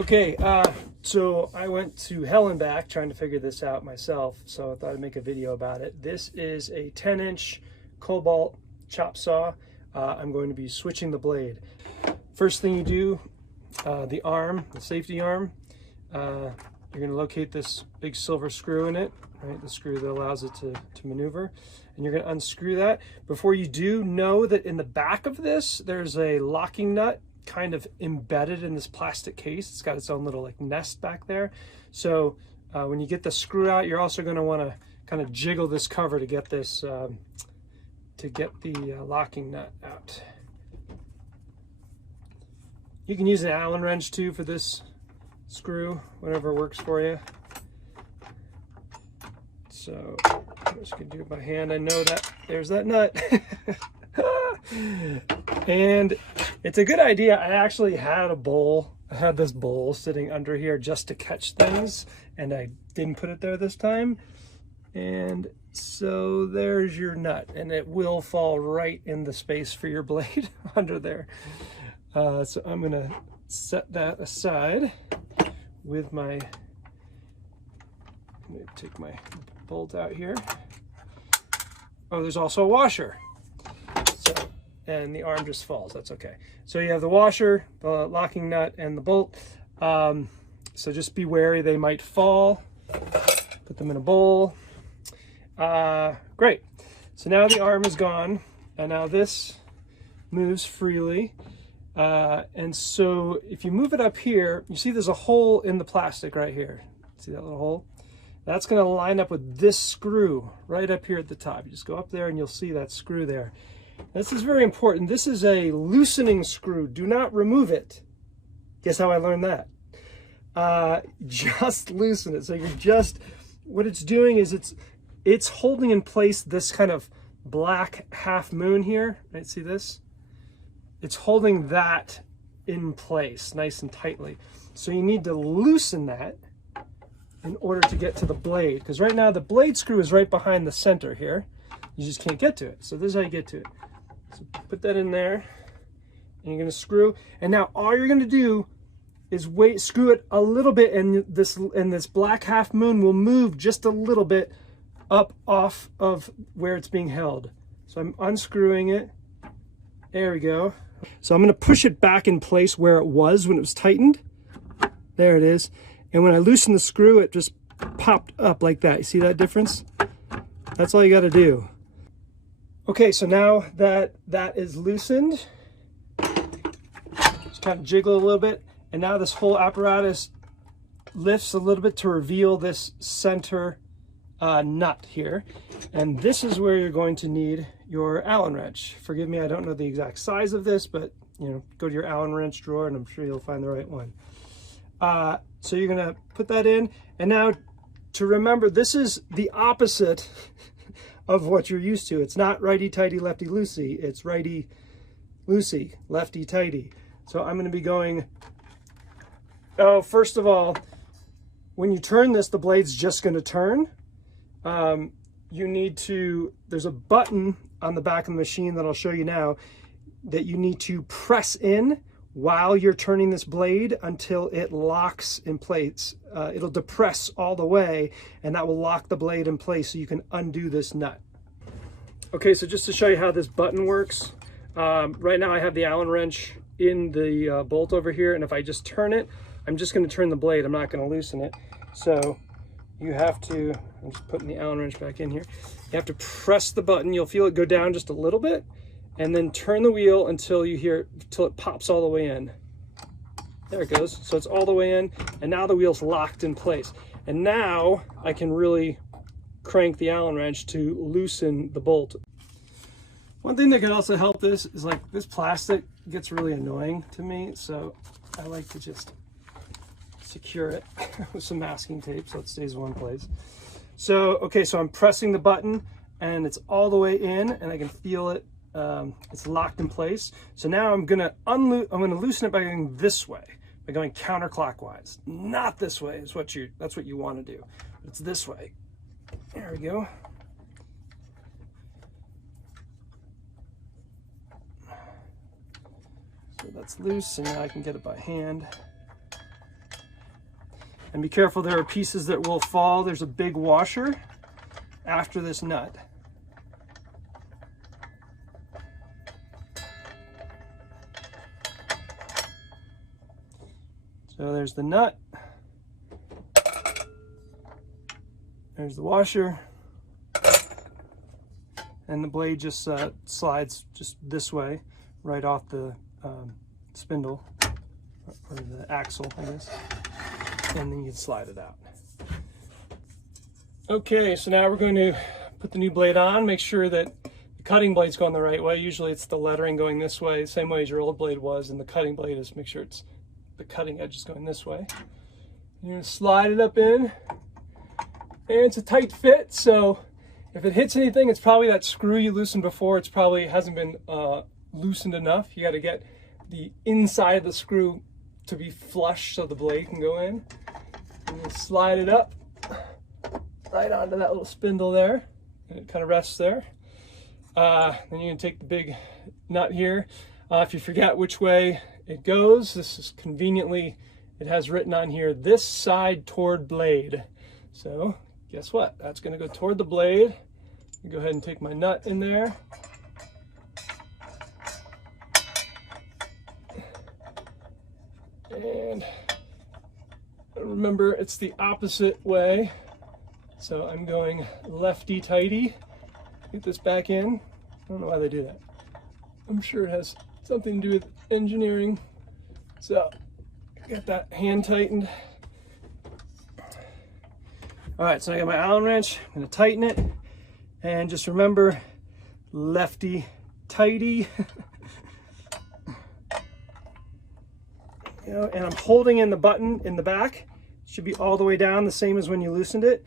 Okay, so I went to hell and back trying to figure this out myself, so I thought I'd make a video about it. This is a 10-inch Kobalt chop saw. I'm going to be switching the blade. First thing you do, the arm, the safety arm, you're going to locate this big silver screw in it, right? The screw that allows it to maneuver. And you're going to unscrew that. Before you do, know that in the back of this, there's a locking nut kind of embedded in this plastic case. It's got its own little like nest back there. So when you get the screw out, you're also going to want to kind of jiggle this cover to get this locking nut out. You can use an Allen wrench too for this screw, whatever works for you. So I'm just gonna do it by hand. I know that there's that nut. And it's a good idea. I actually had a bowl. I had this bowl sitting under here just to catch things, and I didn't put it there this time. And so there's your nut, and it will fall right in the space for your blade under there. So I'm gonna set that aside with my, I'm gonna take my bolt out here. Oh, there's also a washer. So, and the arm just falls, that's okay. So you have the washer, the locking nut, and the bolt. So just be wary, they might fall. Put them in a bowl. Great. So now the arm is gone, and now this moves freely. And so if you move it up here, you see there's a hole in the plastic right here. See that little hole? That's going to line up with this screw right up here at the top. You just go up there and you'll see that screw there. This is very important. This is a loosening screw. Do not remove it. Guess how I learned that? Just loosen it. So you're just, what it's doing is it's holding in place this kind of black half moon here. Right? See this? It's holding that in place nice and tightly. So you need to loosen that in order to get to the blade, because right now the blade screw is right behind the center here. You just can't get to it. So this is how you get to it. So put that in there, and you're going to screw. And now all you're going to do is screw it a little bit, and this black half moon will move just a little bit up off of where it's being held. So I'm unscrewing it. There we go. So I'm going to push it back in place where it was when it was tightened. There it is. And when I loosen the screw, it just popped up like that. You see that difference? That's all you got to do. Okay, so now that that is loosened, just kind of jiggle a little bit. And now this whole apparatus lifts a little bit to reveal this center nut here. And this is where you're going to need your Allen wrench. Forgive me, I don't know the exact size of this, but go to your Allen wrench drawer and I'm sure you'll find the right one. So you're gonna put that in, and now to remember, this is the opposite of what you're used to. It's not righty-tighty, lefty-loosey. It's righty-loosey, lefty-tighty. So I'm gonna be going, first of all, when you turn this, the blade's just gonna turn. There's a button on the back of the machine that I'll show you now that you need to press in while you're turning this blade until it locks in place. It'll depress all the way, and that will lock the blade in place so you can undo this nut. Okay, so just to show you how this button works, right now I have the Allen wrench in the bolt over here, and if I just turn it, I'm just going to turn the blade. I'm not going to loosen it. So you have to, I'm just putting the Allen wrench back in here. You have to press the button. You'll feel it go down just a little bit, and then turn the wheel until it pops all the way in. There it goes. So it's all the way in, and now the wheel's locked in place. And now I can really crank the Allen wrench to loosen the bolt. One thing that can also help this is, like, this plastic gets really annoying to me, so I like to just secure it with some masking tape so it stays in one place. So, okay, so I'm pressing the button and it's all the way in, and I can feel it. It's locked in place. So now I'm gonna loosen it by going this way, by going counterclockwise. Not this way is that's what you want to do. It's this way. There we go. So that's loose, and now I can get it by hand. And be careful, there are pieces that will fall. There's a big washer after this nut. So there's the nut. There's the washer. And the blade just slides just this way, right off the spindle, or the axle, I guess. And then you slide it out. Okay, so now we're going to put the new blade on, make sure that the cutting blade's going the right way. Usually it's the lettering going this way, the same way as your old blade was, and the cutting blade is make sure it's the cutting edge is going this way. You're going to slide it up in, and it's a tight fit, so if it hits anything, it's probably that screw you loosened before. It's probably hasn't been loosened enough. You got to get the inside of the screw to be flush so the blade can go in. And then slide it up right onto that little spindle there, and it kind of rests there. Then you can take the big nut here. If you forget which way it goes, this is conveniently, it has written on here, this side toward blade. So guess what? That's going to go toward the blade. Go ahead and take my nut in there. And remember, it's the opposite way. So I'm going lefty-tighty. Get this back in. I don't know why they do that. I'm sure it has something to do with engineering. So get that hand tightened. All right, so I got my Allen wrench. I'm going to tighten it. And just remember, lefty tighty. You know, and I'm holding in the button in the back. It should be all the way down, the same as when you loosened it.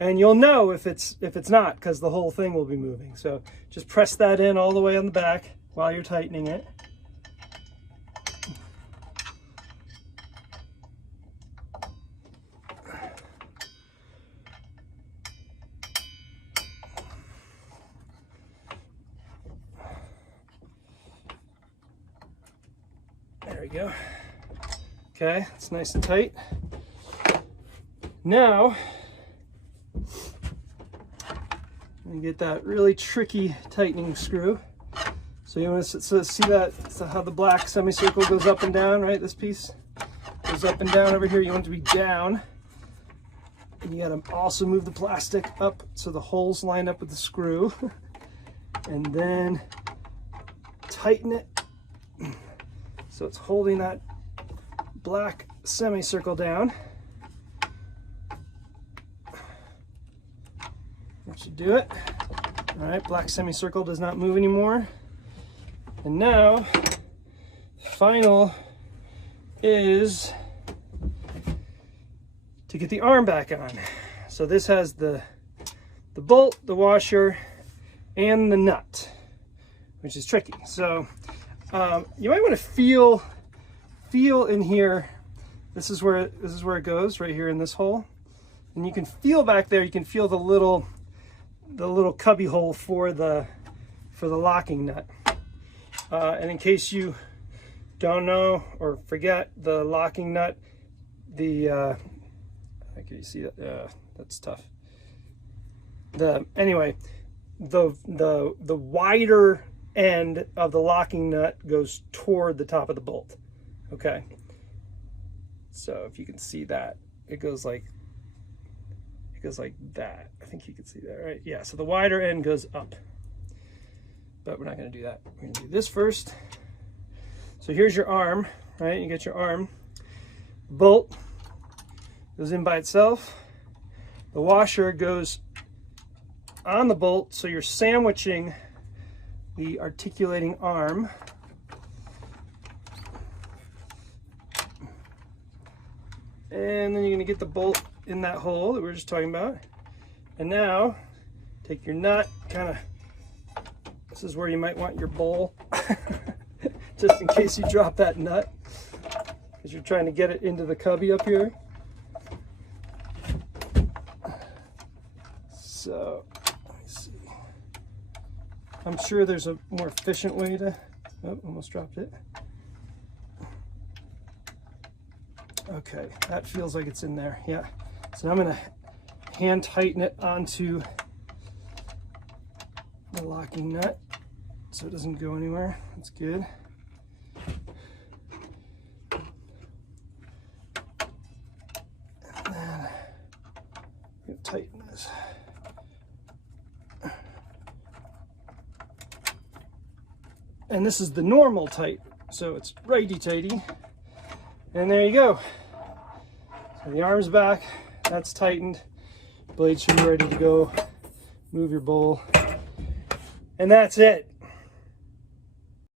And you'll know if it's not, because the whole thing will be moving. So just press that in all the way on the back while you're tightening it. There we go. Okay, it's nice and tight. Now, you get that really tricky tightening screw. So you want to see that, so how the black semicircle goes up and down, right? This piece goes up and down over here. You want it to be down. And you got to also move the plastic up so the holes line up with the screw. And then tighten it so it's holding that black semicircle down. That should do it. All right, black semicircle does not move anymore. And now, final is to get the arm back on. So this has the bolt, the washer, and the nut, which is tricky. So you might want to feel in here. This is where it goes, right here in this hole, and you can feel back there. You can feel the little cubby hole for the locking nut. And in case you don't know or forget, the locking nut, can you see that? That's tough. Anyway, the wider end of the locking nut goes toward the top of the bolt. Okay, so if you can see that, it goes like that. I think you can see that, right? Yeah, so the wider end goes up, but we're not going to do that. We're going to do this first. So here's your arm, right? You get your arm. Bolt goes in by itself. The washer goes on the bolt, so you're sandwiching the articulating arm. And then you're going to get the bolt in that hole that we were just talking about. And now take your nut, this is where you might want your bowl just in case you drop that nut, because you're trying to get it into the cubby up here. So let me see, I'm sure there's a more efficient way to, oh, almost dropped it. Okay, that feels like it's in there. Yeah. So I'm going to hand tighten it onto the locking nut so it doesn't go anywhere. That's good. And then I'm going to tighten this. And this is the normal tight, so it's righty-tighty. And there you go. So the arm's back, that's tightened. Blade should be ready to go. Move your bowl. And that's it.